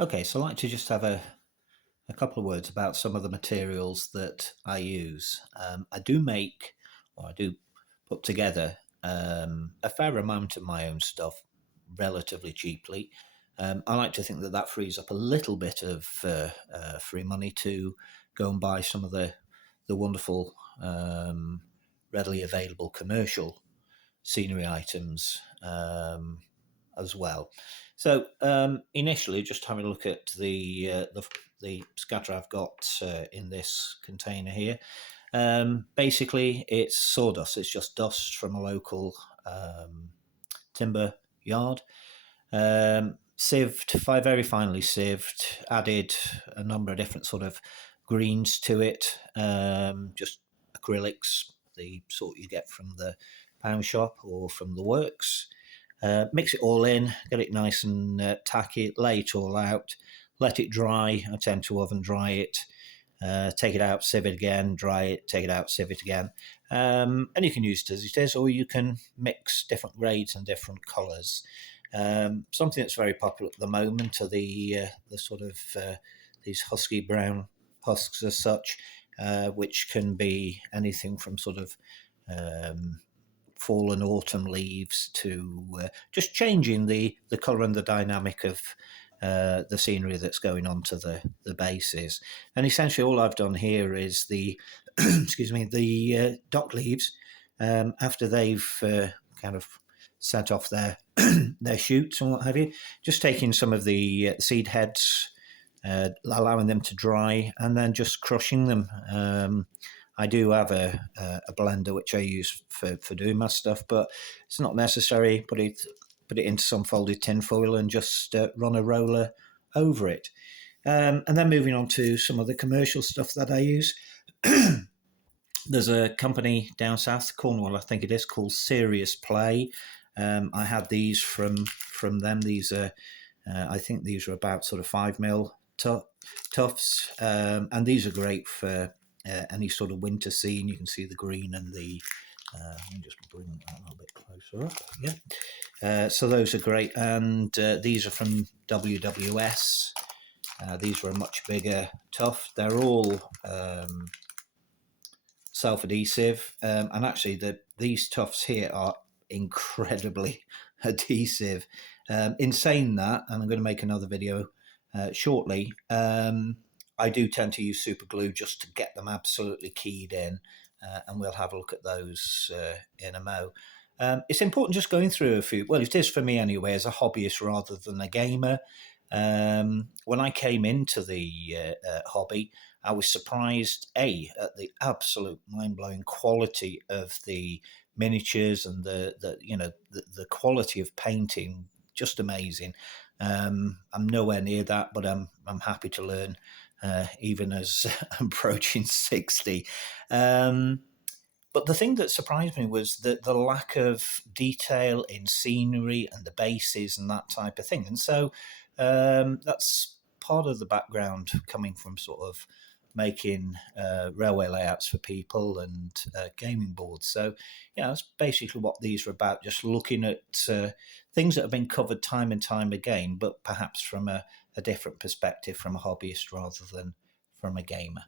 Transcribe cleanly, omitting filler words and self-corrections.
Okay, so I'd like to just have a couple of words about some of the materials that I use. I do make, or I do put together a fair amount of my own stuff relatively cheaply. I like to think that that frees up a little bit of free money to go and buy some of the wonderful, readily available commercial scenery items as well. So initially, just having a look at the scatter I've got in this container here. Basically, it's sawdust. It's just dust from a local timber yard. Sieved, very finely sieved. Added a number of different sort of greens to it. Just acrylics, the sort you get from the pound shop or from the works. Mix it all in, get it nice and tacky, lay it all out, let it dry. I tend to oven dry it, take it out, sieve it again, dry it, take it out, sieve it again. And you can use it as it is, or you can mix different grades and different colours. Something that's very popular at the moment are the sort of these husky brown husks as such, which can be anything from sort of fall and autumn leaves to just changing the colour and the dynamic of the scenery that's going on to the bases. And essentially all I've done here is the excuse me, the dock leaves after they've kind of set off their their shoots and what have you, just taking some of the seed heads, allowing them to dry, and then just crushing them. I do have a blender which I use for doing my stuff, but it's not necessary. Put it into some folded tin foil and just run a roller over it. And then moving on to some of the commercial stuff that I use. There's a company down south, Cornwall, I think it is, called Serious Play. I had these from them. These are, I think these are about sort of 5mm tufts, and these are great for any sort of winter scene. You can see the green and the. Let me just bring that a little bit closer up. Yeah, so those are great, and these are from WWS. These were a much bigger tuft. They're all self-adhesive, and actually these tufts here are incredibly adhesive. In saying that, and I'm going to make another video shortly, I do tend to use super glue just to get them absolutely keyed in, and we'll have a look at those in a mo. It's important just going through a few, well, it is for me anyway, as a hobbyist rather than a gamer. When I came into the hobby, I was surprised, at the absolute mind-blowing quality of the miniatures and the quality of painting, just amazing. I'm nowhere near that, but I'm happy to learn, even as I'm approaching 60. But the thing that surprised me was that the lack of detail in scenery and the bases and that type of thing. And so that's part of the background coming from sort of making railway layouts for people and gaming boards. So, yeah, that's basically what these are about, just looking at things that have been covered time and time again, but perhaps from a different perspective, from a hobbyist rather than from a gamer.